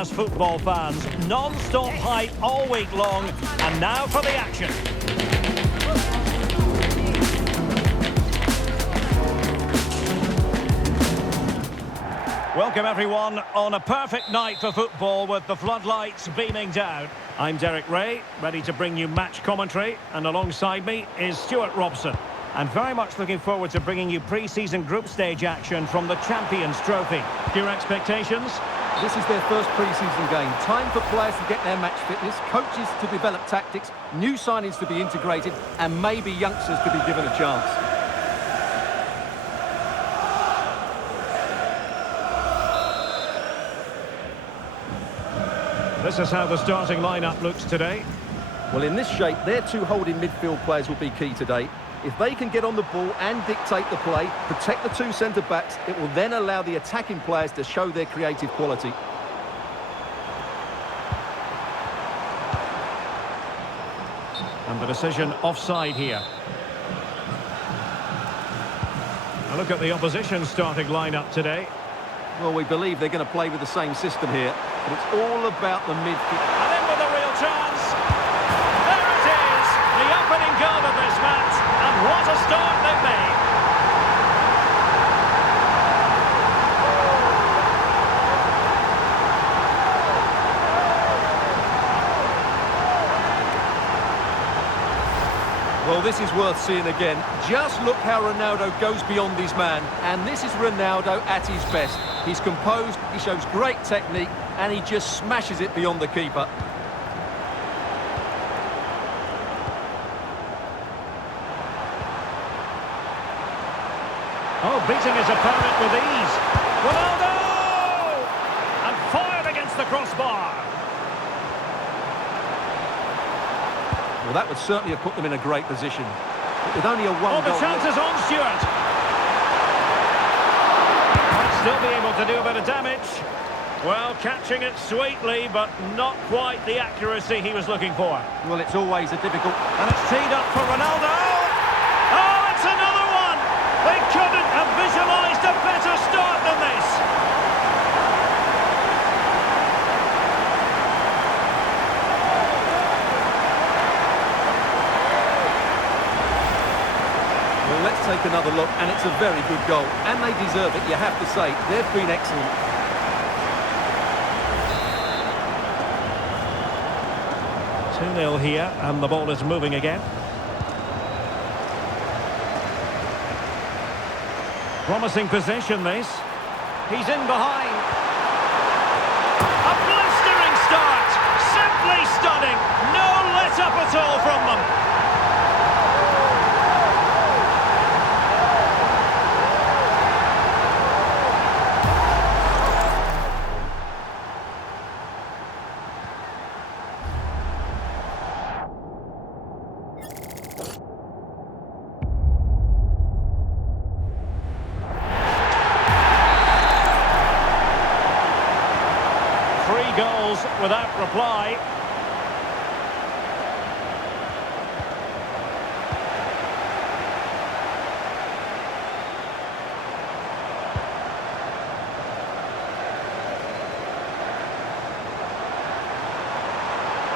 as football fans. Non-stop hype all week long, and now for the action. Welcome everyone on a perfect night for football with the floodlights beaming down. I'm Derek Ray, ready to bring you match commentary, and alongside me is Stuart Robson. And very much looking forward to bringing you pre-season group stage action from the Champions Trophy. Your expectations? This is their first pre-season game. Time for players to get their match fitness, coaches to develop tactics, new signings to be integrated, and maybe youngsters to be given a chance. This is how the starting lineup looks today. Well, in this shape, their two holding midfield players will be key today. If they can get on the ball and dictate the play, protect the two centre-backs, it will then allow the attacking players to show their creative quality. And the decision offside here. A look at the opposition starting lineup today. Well, we believe they're going to play with the same system here, but it's all about the midfield. And in with a real chance. There it is, the opening goal of this match, and what a start they've made. Well, this is worth seeing again. Just look how Ronaldo goes beyond his man, and this is Ronaldo at his best. He's composed, he shows great technique, and he just smashes it beyond the keeper. Oh, beating his opponent with ease. Ronaldo! And fired against the crossbar. Well, that would certainly have put them in a great position. But with only a one Oh, the goal... chance is on, Stuart. Might still be able to do a bit of damage. Well, catching it sweetly, but not quite the accuracy he was looking for. Well, it's always a difficult... And it's teed up for Ronaldo. Oh, it's another one. They couldn't have visualised a better start than this. Well, let's take another look, and it's a very good goal. And they deserve it, you have to say. They've been excellent. 2-0 here, and the ball is moving again. Promising possession, this. He's in behind. A blistering start. Simply stunning. No let-up at all from them. Goals without reply.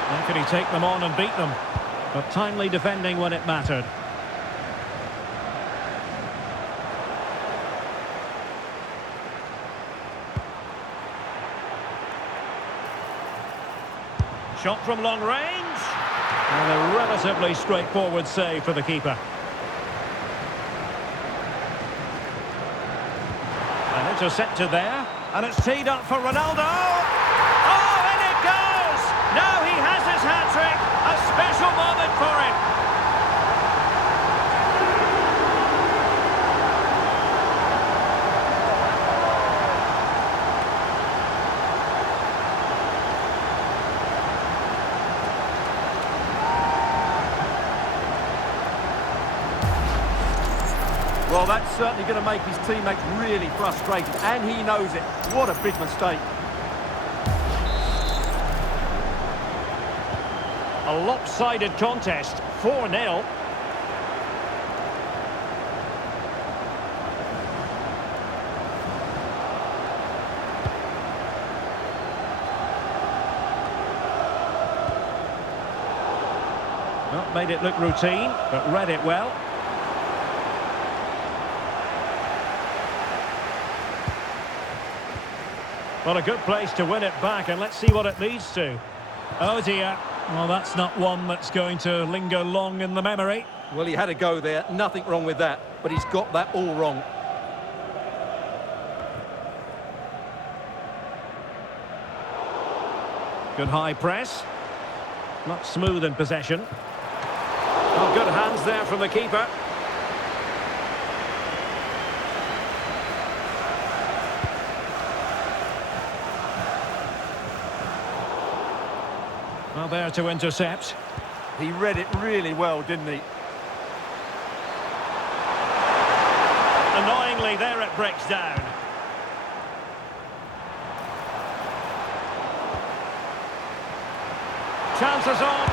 How could he take them on and beat them? But timely defending when it mattered. Shot from long range. And a relatively straightforward save for the keeper. And intercepted there. And it's teed up for Ronaldo. Oh, and it goes! Now he has his hat-trick. A special moment for him. Well, that's certainly going to make his teammates really frustrated, and he knows it. What a big mistake. A lopsided contest, 4-0. Not made it look routine, but read it well. Well, a good place to win it back, and let's see what it leads to. Oh dear. Well, that's not one that's going to linger long in the memory. Well, he had a go there, nothing wrong with that, but he's got that all wrong. Good high press. Not smooth in possession. Oh, good hands there from the keeper. Well, there to intercept. He read it really well, didn't he? Annoyingly, there it breaks down. Chances on.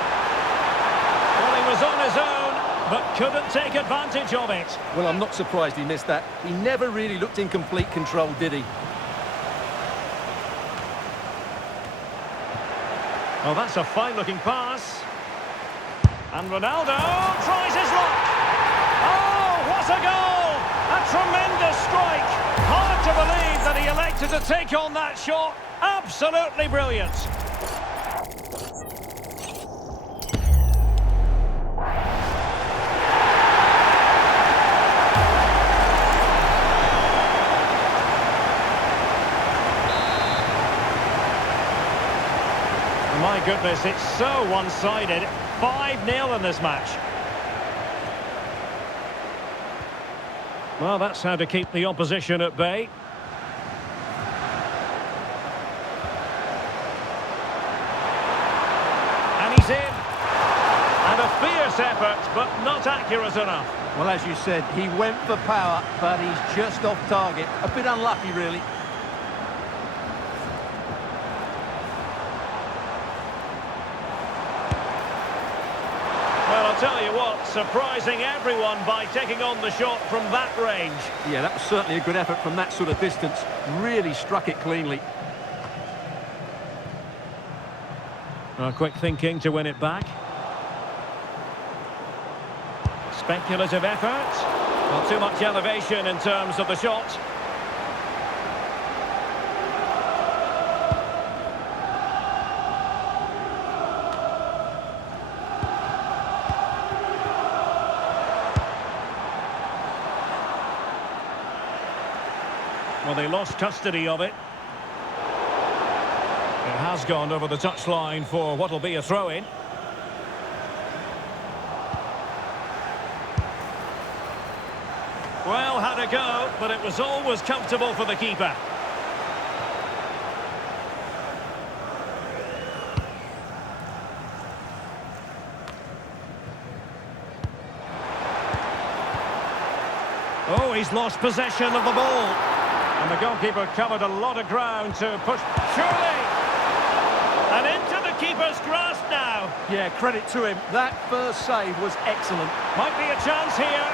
Well, he was on his own, but couldn't take advantage of it. Well, I'm not surprised he missed that. He never really looked in complete control, did he? Oh, that's a fine-looking pass. And Ronaldo tries his luck. Oh, what a goal! A tremendous strike. Hard to believe that he elected to take on that shot. Absolutely brilliant. My goodness, it's so one-sided. 5-0 in this match. Well, that's how to keep the opposition at bay. And he's in. And a fierce effort, but not accurate enough. Well, as you said, he went for power, but he's just off target. A bit unlucky, really. Well, I'll tell you what, surprising everyone by taking on the shot from that range. Yeah, that was certainly a good effort from that sort of distance. Really struck it cleanly. Quick thinking to win it back. Speculative effort. Not too much elevation in terms of the shot. Well, they lost custody of it. It has gone over the touchline for what will be a throw-in. Well, had a go, but it was always comfortable for the keeper. Oh, he's lost possession of the ball. And the goalkeeper covered a lot of ground to push. Surely! And into the keeper's grasp now. Yeah, credit to him. That first save was excellent. Might be a chance here.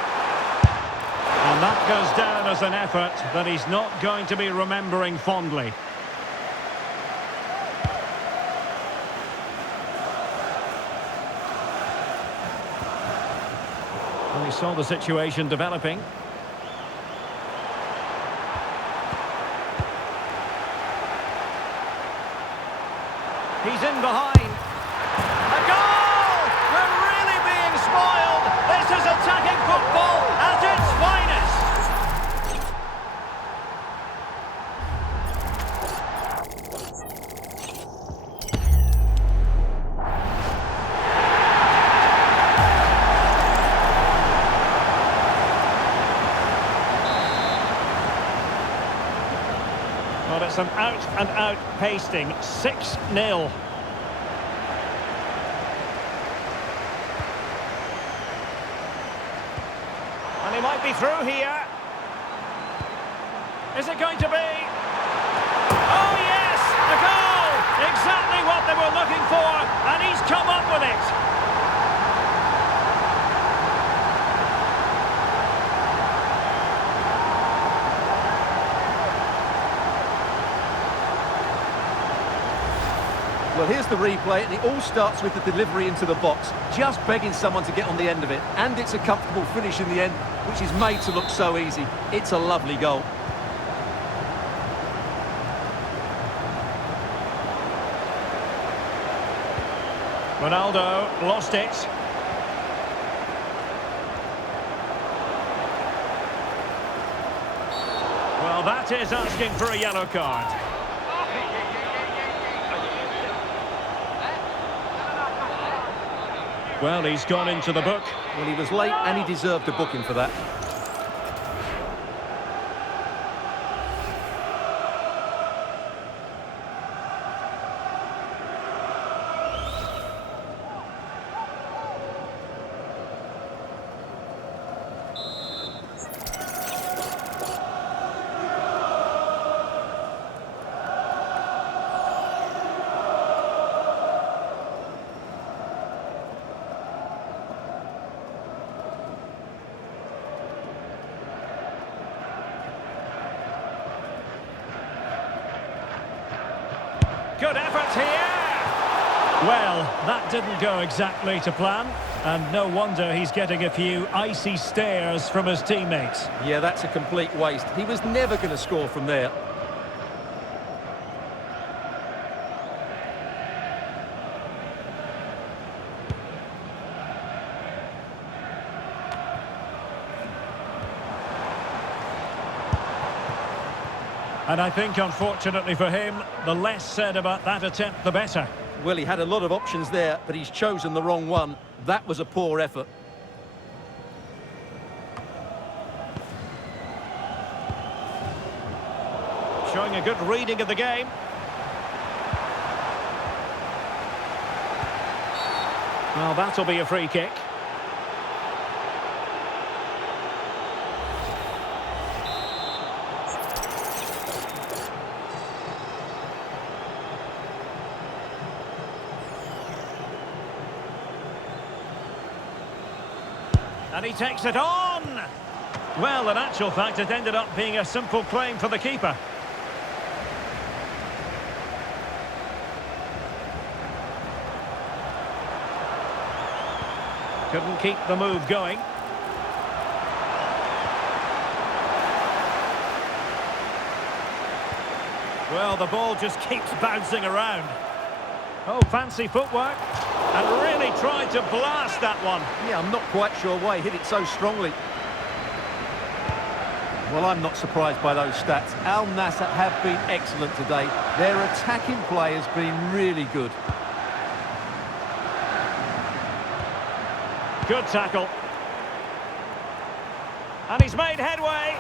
And that goes down as an effort that he's not going to be remembering fondly. Well, he saw the situation developing. He's in behind. A goal! We're really being spoiled. This is attacking football at its finest. Well, it's an out-and-out pasting. 6-0. And he might be through here. Is it going to be? Oh, yes! A goal! Exactly what they were looking for, and he's come up with it. Well, here's the replay, and it all starts with the delivery into the box, just begging someone to get on the end of it. And it's a comfortable finish in the end, which is made to look so easy. It's a lovely goal. Ronaldo lost it. Well, that is asking for a yellow card. Well, he's gone into the book. Well, he was late and he deserved a booking for that. Good effort here! Well, that didn't go exactly to plan, and no wonder he's getting a few icy stares from his teammates. Yeah, that's a complete waste. He was never going to score from there. And I think, unfortunately for him, the less said about that attempt, the better. Well, he had a lot of options there, but he's chosen the wrong one. That was a poor effort. Showing a good reading of the game. Well, that'll be a free kick. And he takes it on! Well, in actual fact, it ended up being a simple claim for the keeper. Couldn't keep the move going. Well, the ball just keeps bouncing around. Oh, fancy footwork. And really tried to blast that one. Yeah, I'm not quite sure why he hit it so strongly. Well, I'm not surprised by those stats. Al Nassr have been excellent today. Their attacking play has been really good. Good tackle. And he's made headway.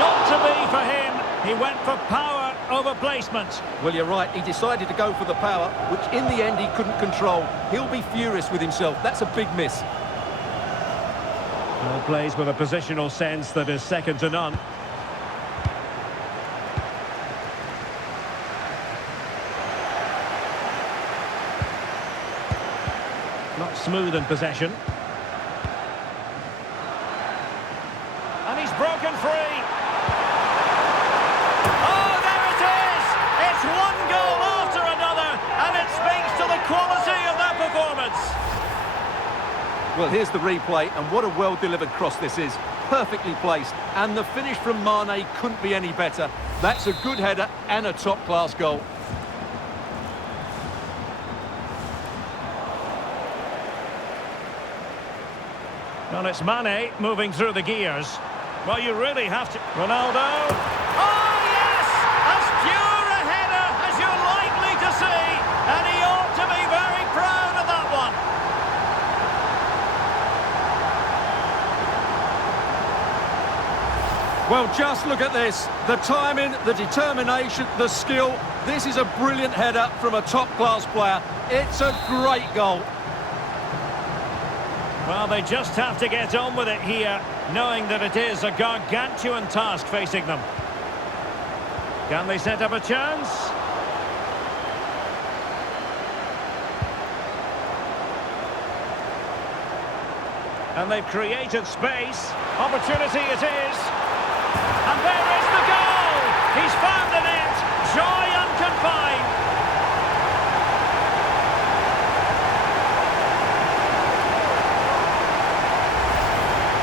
Not to be for him. He went for power over placement. Well, you're right. He decided to go for the power, which in the end he couldn't control. He'll be furious with himself. That's a big miss. Well, plays with a positional sense that is second to none. Not smooth in possession. And he's broken free. Oh, there it is! It's one goal after another, and it speaks to the quality of that performance. Well, here's the replay, and what a well-delivered cross this is. Perfectly placed, and the finish from Mane couldn't be any better. That's a good header and a top-class goal. Well, it's Mane moving through the gears. Well, you really have to... Ronaldo! Oh, yes! As pure a header as you're likely to see, and he ought to be very proud of that one. Well, just look at this. The timing, the determination, the skill. This is a brilliant header from a top-class player. It's a great goal. Well, they just have to get on with it here, knowing that it is a gargantuan task facing them. Can they set up a chance? And they've created space. Opportunity it is. And there is the goal! He's found the net. Joy unconfined.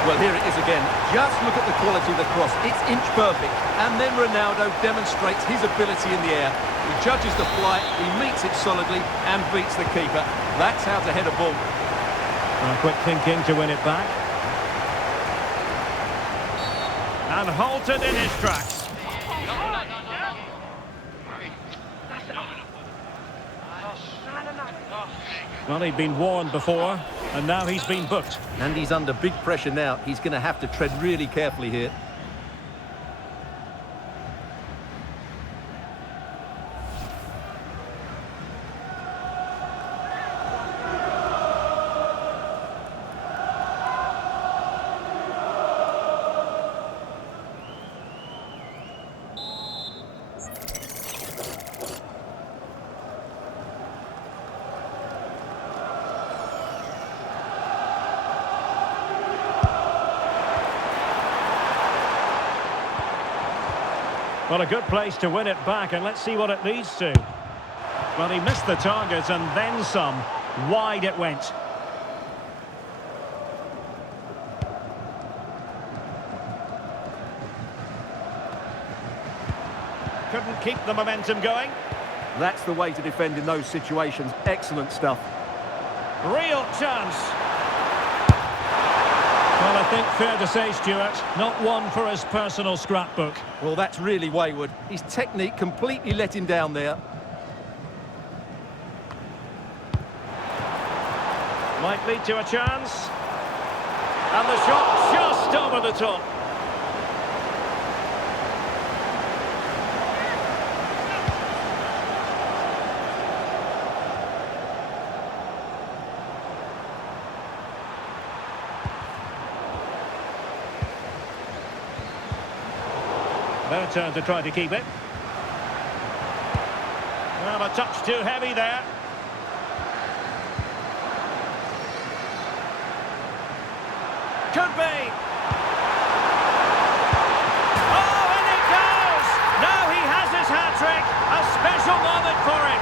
Well, here it is again. Just look at the quality of the cross. It's inch perfect. And then Ronaldo demonstrates his ability in the air. He judges the flight, he meets it solidly and beats the keeper. That's how to head a ball. Quick thinking to win it back. And halted in his tracks. Well, he'd been warned before, and now he's been booked. And he's under big pressure now. He's going to have to tread really carefully here. Well, a good place to win it back, and let's see what it leads to. Well, he missed the target and then some. Wide it went. Couldn't keep the momentum going. That's the way to defend in those situations. Excellent stuff. Real chance. Well, I think fair to say, Stuart, not one for his personal scrapbook. Well, that's really wayward. His technique completely let him down there. Might lead to a chance. And the shot just over the top. Their turn to try to keep it. Well, a touch too heavy there. Could be. Oh, and it goes! Now he has his hat-trick. A special moment for him.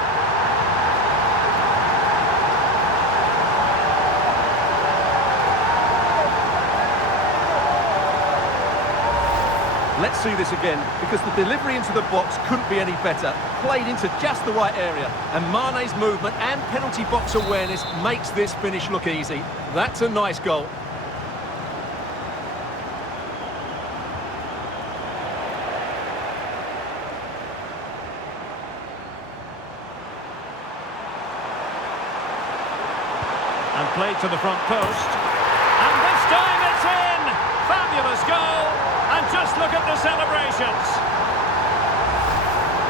Let's see this again, because the delivery into the box couldn't be any better. Played into just the right area, and Mane's movement and penalty box awareness makes this finish look easy. That's a nice goal. And played to the front post. And this time it's in! Fabulous goal! And just look at the celebrations.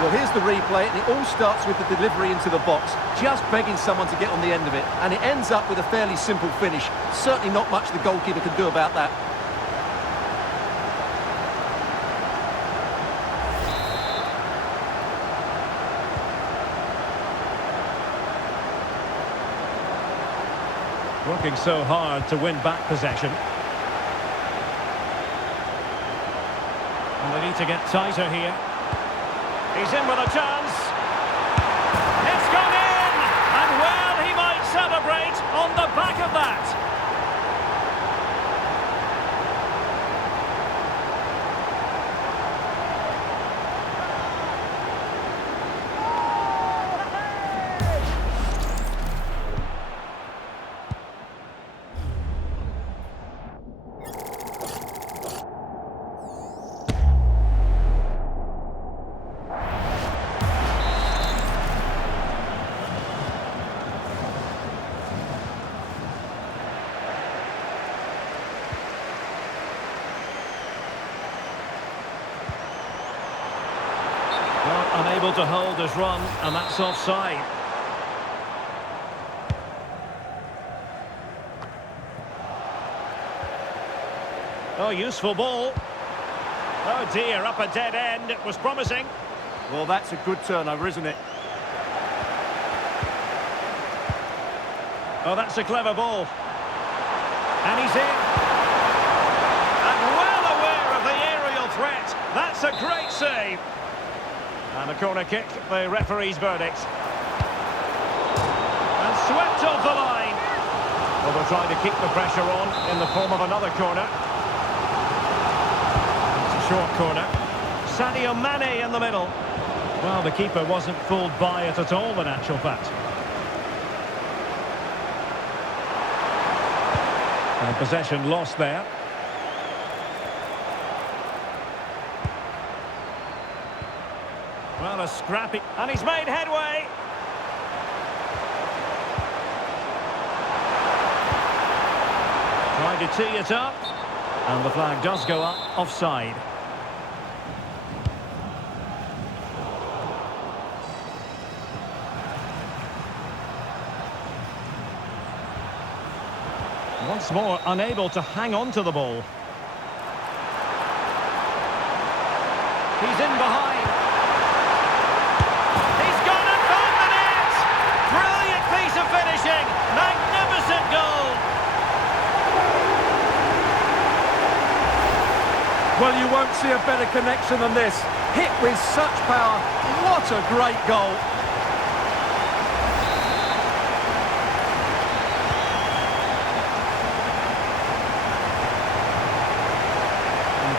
Well, here's the replay, and it all starts with the delivery into the box. Just begging someone to get on the end of it. And it ends up with a fairly simple finish. Certainly not much the goalkeeper can do about that. Working so hard to win back possession. And they need to get tighter here. He's in with a chance. It's gone in! And well, he might celebrate on the back of that. Well, unable to hold his run, and that's offside. Oh, useful ball. Oh dear, up a dead end. It was promising. Well, that's a good turnover, isn't it? Oh, that's a clever ball. And he's in. And well aware of the aerial threat. That's a great save. And a corner kick, the referee's verdict. And swept off the line. Well, they're trying to keep the pressure on in the form of another corner. short corner. Sadio Mane in the middle. Well, the keeper wasn't fooled by it at all, in actual fact. And possession lost there. Well, a scrappy... And he's made headway! Trying to tee it up. And the flag does go up, offside. Once more, unable to hang on to the ball. He's in behind. He's gone and found the net! Brilliant piece of finishing! Magnificent goal! Well, you won't see a better connection than this. Hit with such power. What a great goal.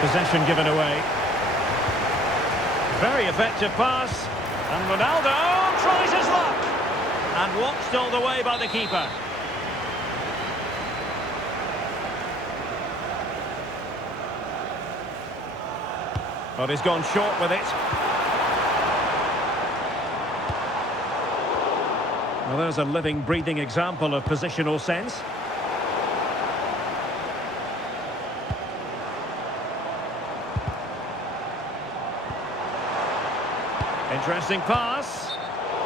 Possession given away. Very effective pass. And Ronaldo tries his luck. And watched all the way by the keeper. But he's gone short with it. Well, there's a living, breathing example of positional sense. Interesting pass.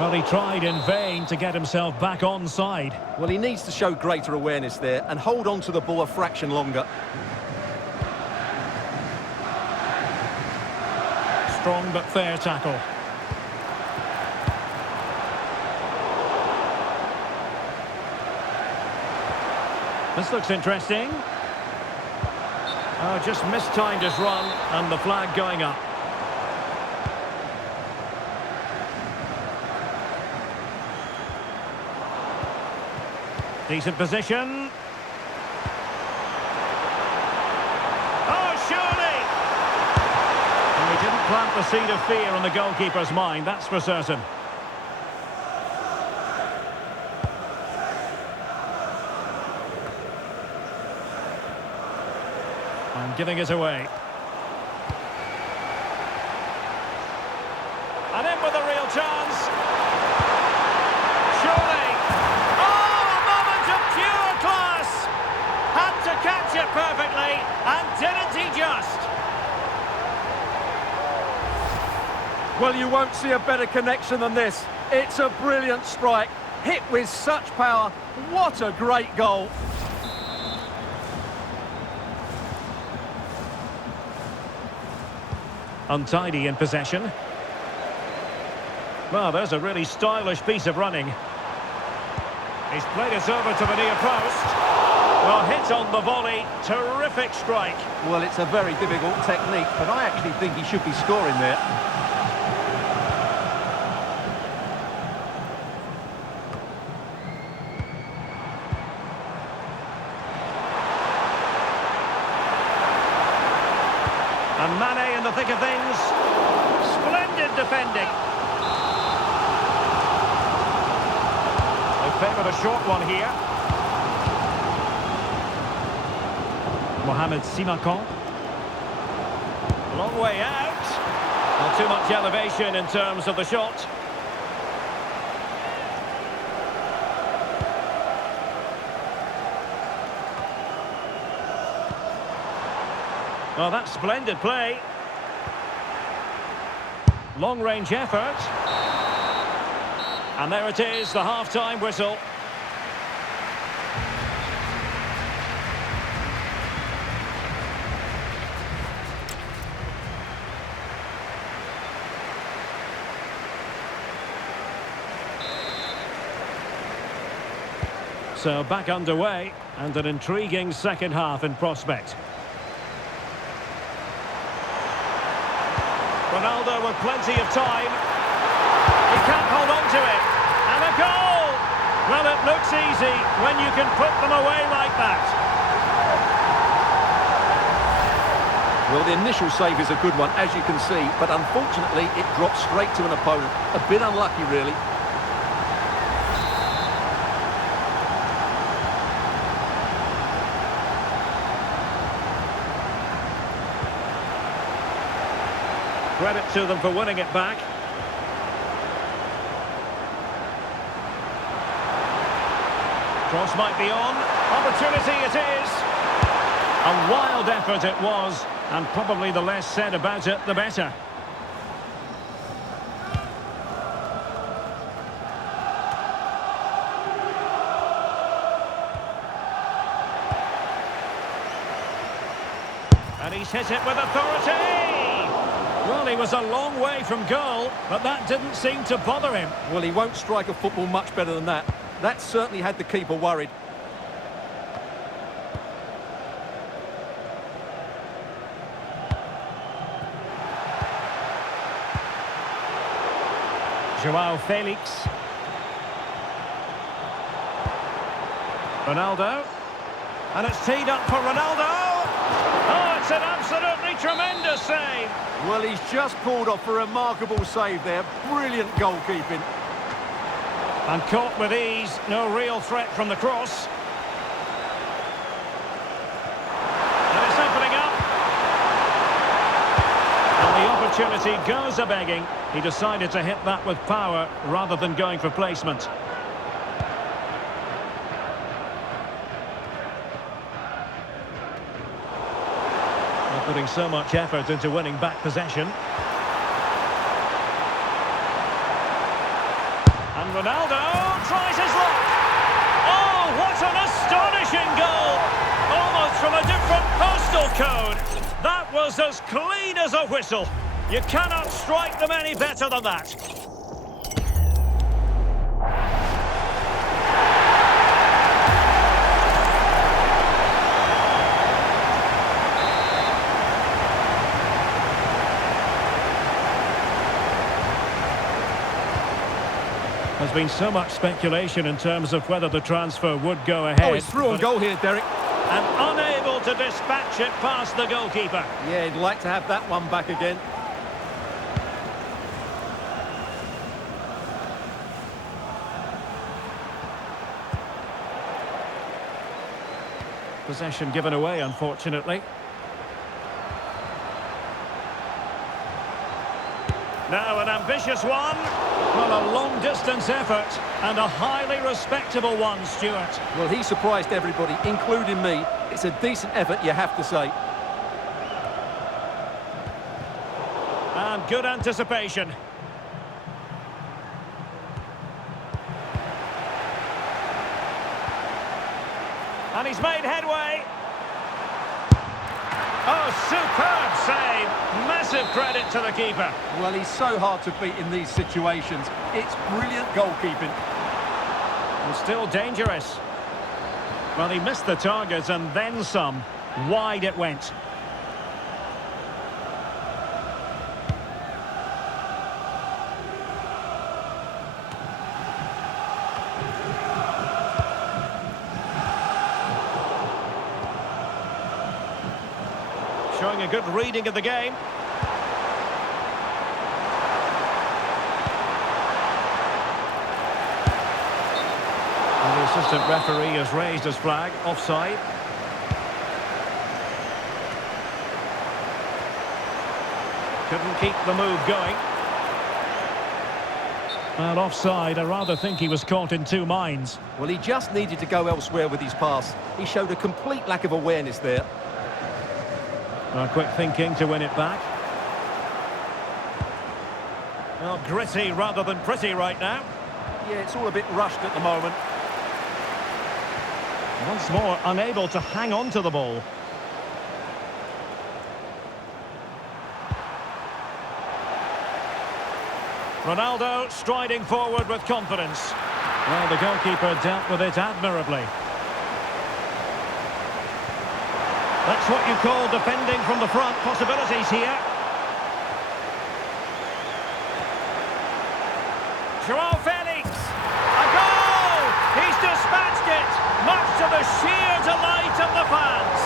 Well, he tried in vain to get himself back onside. Well, he needs to show greater awareness there and hold on to the ball a fraction longer. Strong but fair tackle. This looks interesting. Oh, just mistimed his run and the flag going up. Decent position. Oh, surely! And he didn't plant the seed of fear in the goalkeeper's mind, that's for certain. And giving it away. And in with a real chance. Surely! Catch it perfectly, and didn't he just? Well, you won't see a better connection than this. It's a brilliant strike, hit with such power. What a great goal. Untidy in possession. Well, there's a really stylish piece of running. He's played it over to the near post. Well, hit on the volley, terrific strike. Well, it's a very difficult technique, but I actually think he should be scoring there. And Mane in the thick of things. Splendid defending. They favoured a short one here. Mohamed Simakan. Long way out. Not too much elevation in terms of the shot. Well, that's splendid play. Long-range effort. And there it is, the half-time whistle. So back underway, and an intriguing second half in prospect. Ronaldo with plenty of time. He can't hold on to it. And a goal! Well, it looks easy when you can put them away like that. Well, the initial save is a good one, as you can see, but unfortunately it dropped straight to an opponent. A bit unlucky, really. Credit to them for winning it back. Cross might be on. Opportunity it is. A wild effort it was, and probably the less said about it, the better. And he's hit it with authority. Well, he was a long way from goal, but that didn't seem to bother him. Well, he won't strike a football much better than that. That certainly had the keeper worried. Joao Felix. Ronaldo. And it's teed up for Ronaldo. Oh, it's an absolutely tremendous save. Well, he's just pulled off a remarkable save there. Brilliant goalkeeping. And caught with ease. No real threat from the cross. And it's opening up. And the opportunity goes a-begging. He decided to hit that with power rather than going for placement. They're putting so much effort into winning back possession. And Ronaldo tries his luck. Oh, what an astonishing goal! Almost from a different postal code. That was as clean as a whistle. You cannot strike them any better than that. There's been so much speculation in terms of whether the transfer would go ahead. Oh, he's through on goal here, Derek. And unable to dispatch it past the goalkeeper. Yeah, he'd like to have that one back again. Possession given away, unfortunately. Now an ambitious one. Well, a long-distance effort and a highly respectable one, Stuart. Well, he surprised everybody, including me. It's a decent effort, you have to say. And good anticipation. And he's made headway. Oh, superb save. Massive credit to the keeper. Well, he's so hard to beat in these situations. It's brilliant goalkeeping. And still dangerous. Well, he missed the target and then some. Wide it went. Showing a good reading of the game. And the assistant referee has raised his flag, offside. Couldn't keep the move going. And offside, I rather think he was caught in two minds. Well, he just needed to go elsewhere with his pass. He showed a complete lack of awareness there. Well, quick thinking to win it back. Well, gritty rather than pretty right now. Yeah, it's all a bit rushed at the moment. Once more, unable to hang on to the ball. Ronaldo striding forward with confidence. Well, the goalkeeper dealt with it admirably. That's what you call defending from the front. Possibilities here. Joao Felix. A goal! He's dispatched it, much to the sheer delight of the fans.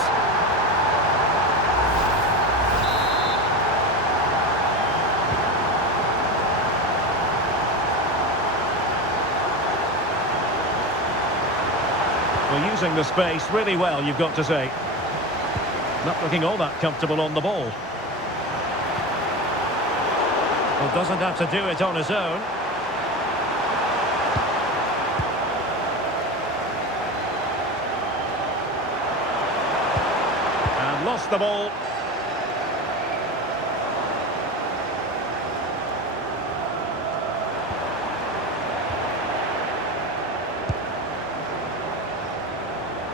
Well, using the space really well, you've got to say. Not looking all that comfortable on the ball. Well, doesn't have to do it on his own. And lost the ball.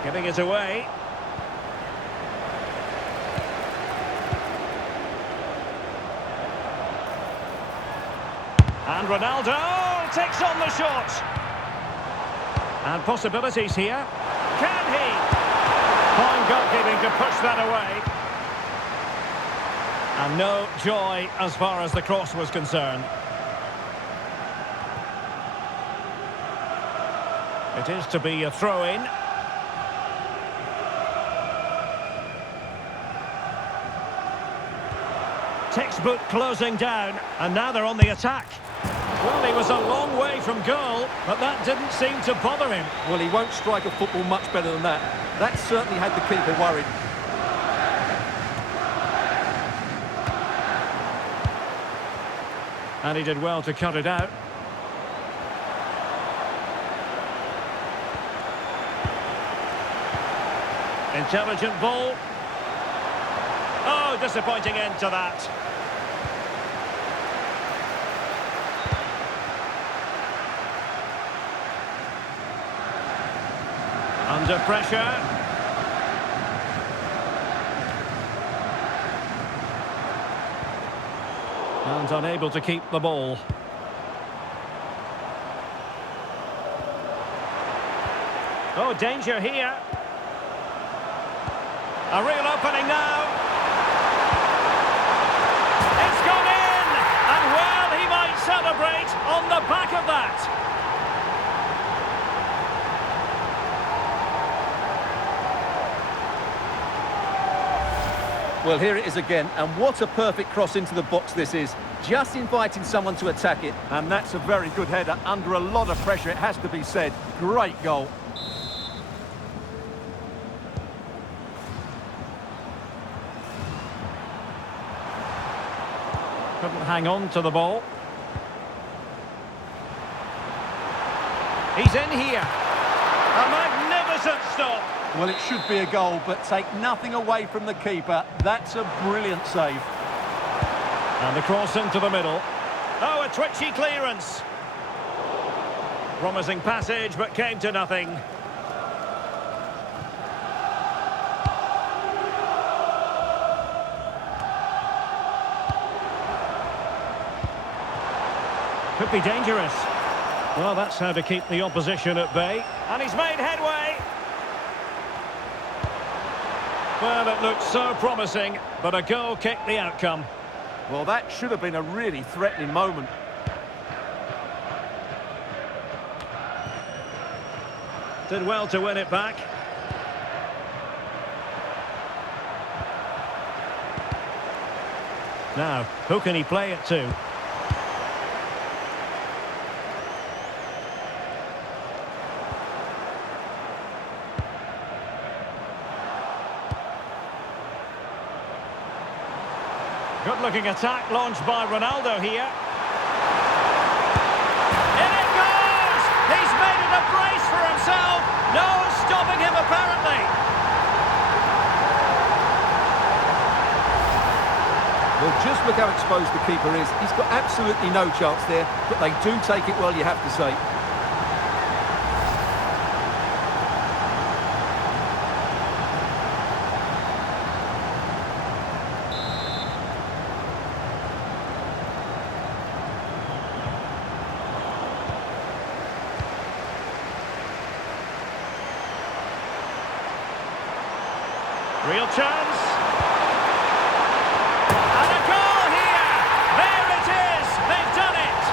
Giving it away. And Ronaldo takes on the shot. And possibilities here. Can he? Fine goalkeeping to push that away. And no joy as far as the cross was concerned. It is to be a throw-in. Textbook closing down, and now they're on the attack. Well, he was a long way from goal, but that didn't seem to bother him. Well, he won't strike a football much better than that. That certainly had the keeper worried. And he did well to cut it out. Intelligent ball. Oh, disappointing end to that. Under pressure. And unable to keep the ball. Oh, danger here. A real opening now. It's gone in! And well, he might celebrate on the back of that. Well, here it is again, and what a perfect cross into the box this is. Just inviting someone to attack it, and that's a very good header under a lot of pressure, it has to be said. Great goal. Couldn't hang on to the ball. He's in here. A magnificent stop. Well, it should be a goal, but take nothing away from the keeper. That's a brilliant save. And the cross into the middle. Oh, a twitchy clearance. Promising passage, but came to nothing. Could be dangerous. Well, that's how to keep the opposition at bay. And he's made headway. Well, it looked so promising, but a goal kicked the outcome. Well, that should have been a really threatening moment. Did well to win it back. Now, who can he play it to? Good-looking attack launched by Ronaldo here. In it goes! He's made it a brace for himself. No stopping him, apparently. Well, just look how exposed the keeper is. He's got absolutely no chance there, but they do take it well, you have to say. Real chance. And a goal here. There it is. They've done it.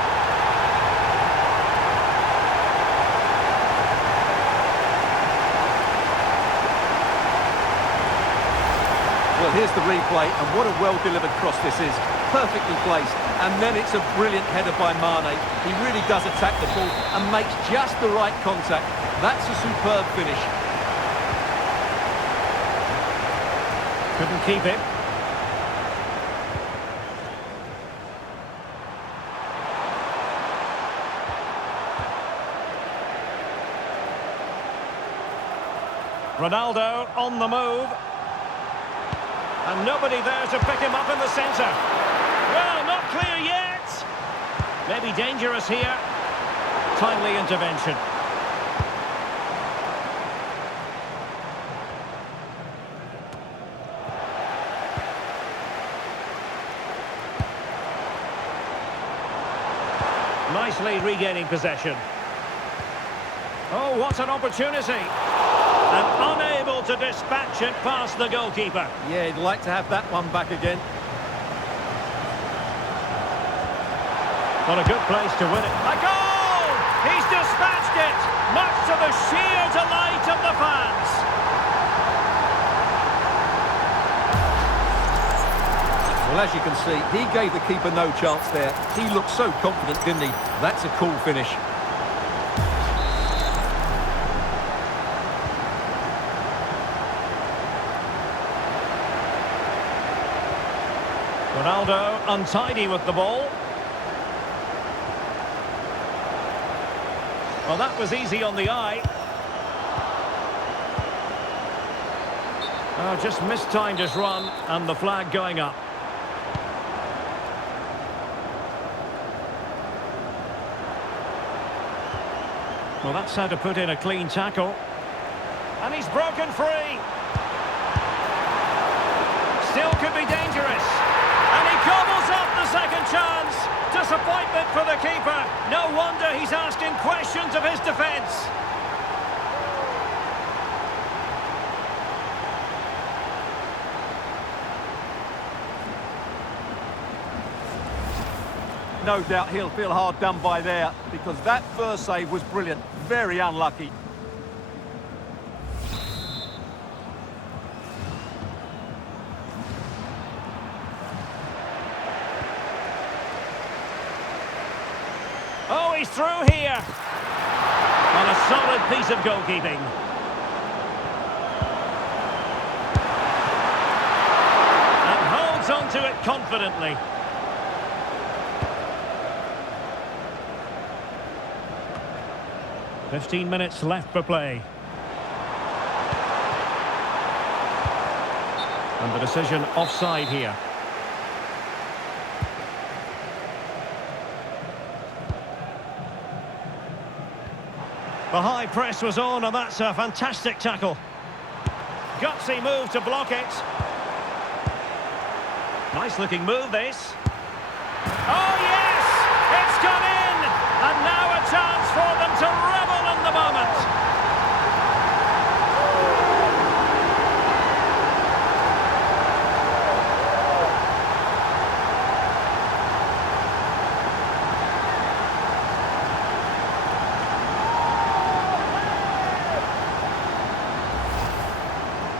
Well, here's the replay, and what a well-delivered cross this is. Perfectly placed, and then it's a brilliant header by Mane. He really does attack the ball and makes just the right contact. That's a superb finish. Couldn't keep it. Ronaldo on the move. And nobody there to pick him up in the centre. Well, not clear yet. Maybe dangerous here. Timely intervention. Nicely regaining possession. Oh, what an opportunity. And unable to dispatch it past the goalkeeper. Yeah, he'd like to have that one back again. What a good place to win it. A goal! He's dispatched it, much to the sheer delight of the fans. Well, as you can see, he gave the keeper no chance there. He looked so confident, didn't he? That's a cool finish. Ronaldo untidy with the ball. Well, that was easy on the eye. Oh, just mistimed his run, and the flag going up. Well, that's how to put in a clean tackle. And he's broken free. Still could be dangerous. And he gobbles up the second chance. Disappointment for the keeper. No wonder he's asking questions of his defence. No doubt he'll feel hard done by there, because that first save was brilliant. Very unlucky. Oh, he's through here. On a solid piece of goalkeeping. And holds on to it confidently. "15 minutes left for play. And the decision offside here. The high press was on, and that's a fantastic tackle. Gutsy move to block it. Nice looking move, this. Oh yes! It's gone in! And now a chance for them to revel in the moment.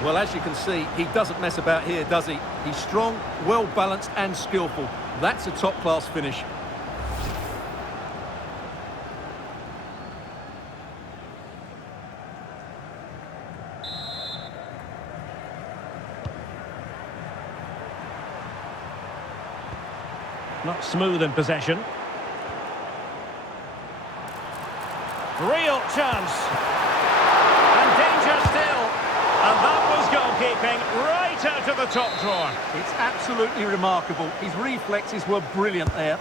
Well, as you can see, he doesn't mess about here, does he? He's strong, well-balanced and skillful. That's a top-class finish. Not smooth in possession. Real chance. And danger still. And that was goalkeeping right out of the top drawer. It's absolutely remarkable. His reflexes were brilliant there.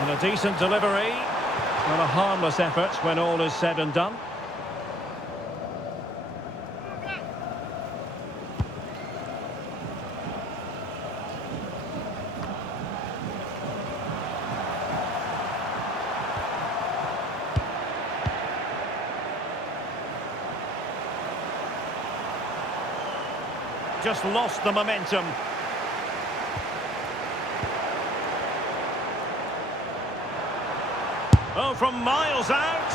And a decent delivery. And a harmless effort when all is said and done. Just lost the momentum. Oh, from miles out.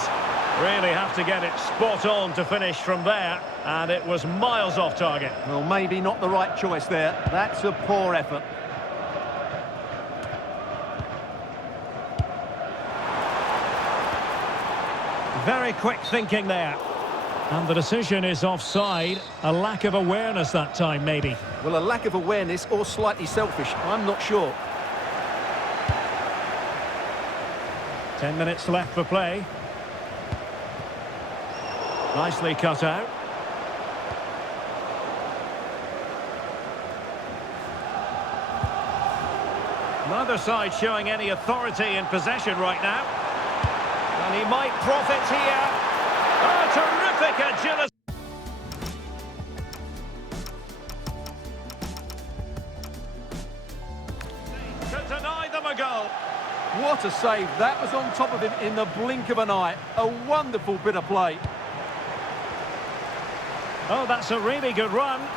Really have to get it spot on to finish from there. And it was miles off target. Well, maybe not the right choice there. That's a poor effort. Very quick thinking there. And the decision is offside. A lack of awareness that time, maybe. Well, a lack of awareness or slightly selfish, I'm not sure. 10 minutes left for play. Nicely cut out. Neither side showing any authority in possession right now. And he might profit here. Oh, terrific agility. To deny them a goal. What a save. That was on top of him in the blink of an eye. A wonderful bit of play. Oh, that's a really good run. And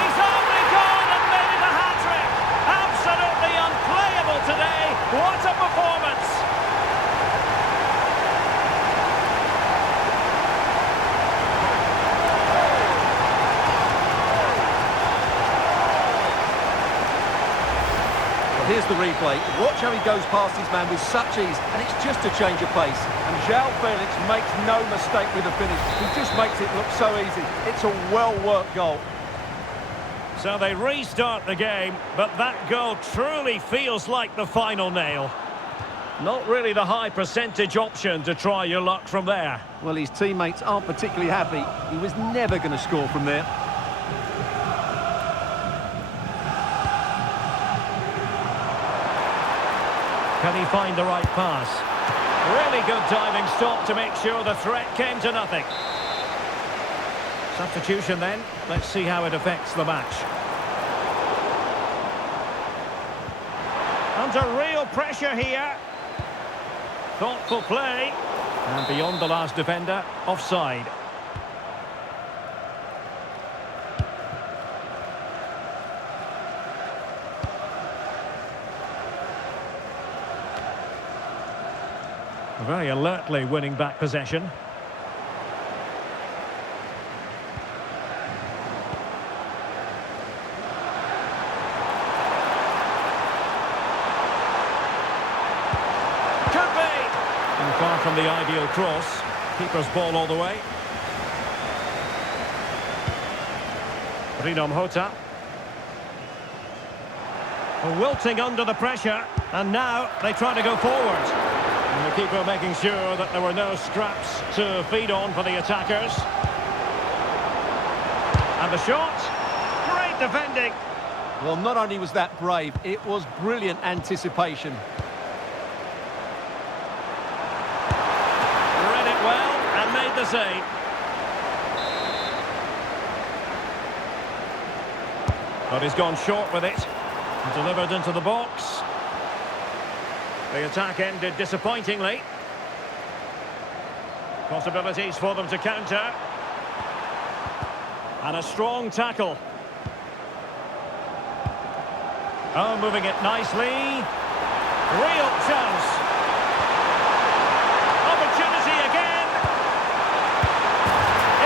he's only gone and made it a hat-trick. Absolutely unplayable today. What a performance. Here's the replay. Watch how he goes past his man with such ease, and it's just a change of pace. And João Felix makes no mistake with the finish. He just makes it look so easy. It's a well-worked goal. So they restart the game, but that goal truly feels like the final nail. Not really the high percentage option to try your luck from there. Well, his teammates aren't particularly happy. He was never going to score from there. Can he find the right pass? Really good diving stop to make sure the threat came to nothing. Substitution then. Let's see how it affects the match. Under real pressure here. Thoughtful play. And beyond the last defender, offside. Very alertly winning back possession. Could be! And far from the ideal cross. Keeper's ball all the way. Rino Mhota. Wilting under the pressure. And now they try to go forward. And the keeper making sure that there were no scraps to feed on for the attackers. And the shot. Great defending. Well, not only was that brave, it was brilliant anticipation. Read it well and made the save. But he's gone short with it. And delivered into the box. The attack ended disappointingly. Possibilities for them to counter. And a strong tackle. Oh, moving it nicely. Real chance. Opportunity again.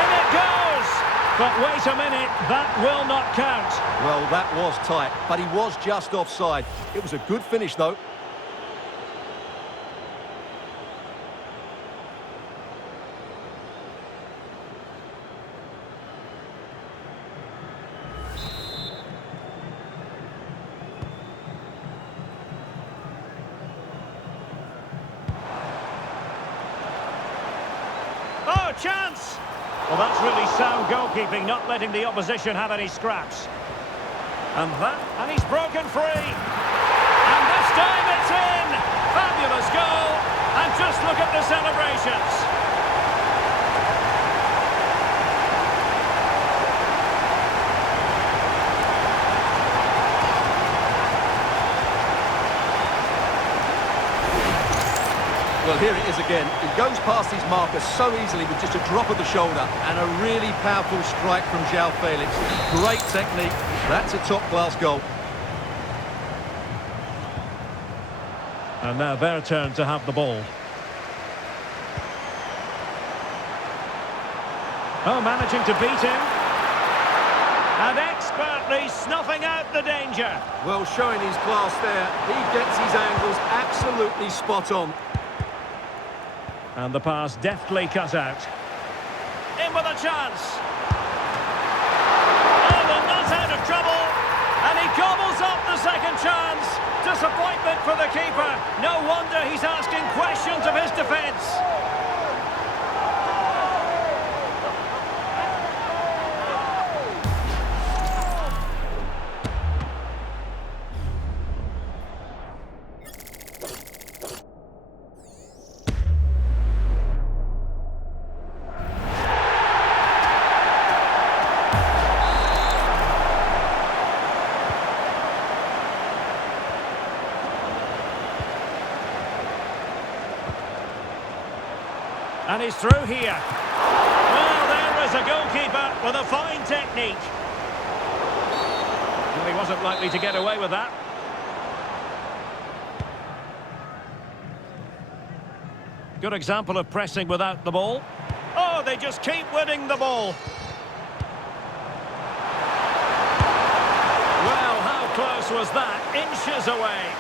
In it goes. But wait a minute, that will not count. Well, that was tight, but he was just offside. It was a good finish, though. Oh, chance! Well, that's really sound goalkeeping, not letting the opposition have any scraps. And he's broken free. And this time it's in! Fabulous goal! And just look at the celebrations. Well, here it is again. He goes past his marker so easily with just a drop of the shoulder, and a really powerful strike from João Felix. Great technique. That's a top-class goal. And now their turn to have the ball. Oh, managing to beat him. And expertly snuffing out the danger. Well, showing his class there. He gets his angles absolutely spot on. And the pass deftly cut out. In with a chance. Oh, they're not out of trouble. And he gobbles up the second chance. Disappointment for the keeper. No wonder he's asking questions of his defence. And he's through here. Well, there is a goalkeeper with a fine technique. Well, he wasn't likely to get away with that. Good example of pressing without the ball. Oh, they just keep winning the ball. Well, how close was that? Inches away.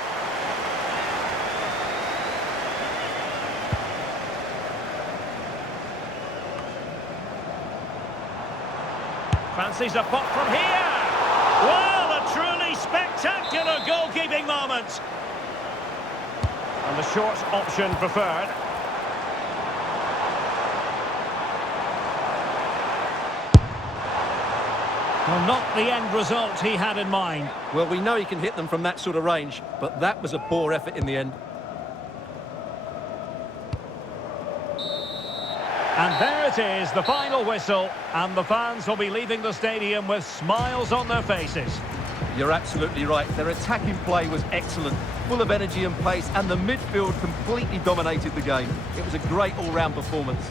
Fancies a pop from here. Well, a truly spectacular goalkeeping moment. And the short option preferred. Well, not the end result he had in mind. Well, we know he can hit them from that sort of range, but that was a poor effort in the end. And there it is, the final whistle, and the fans will be leaving the stadium with smiles on their faces. You're absolutely right. Their attacking play was excellent, full of energy and pace, and the midfield completely dominated the game. It was a great all-round performance.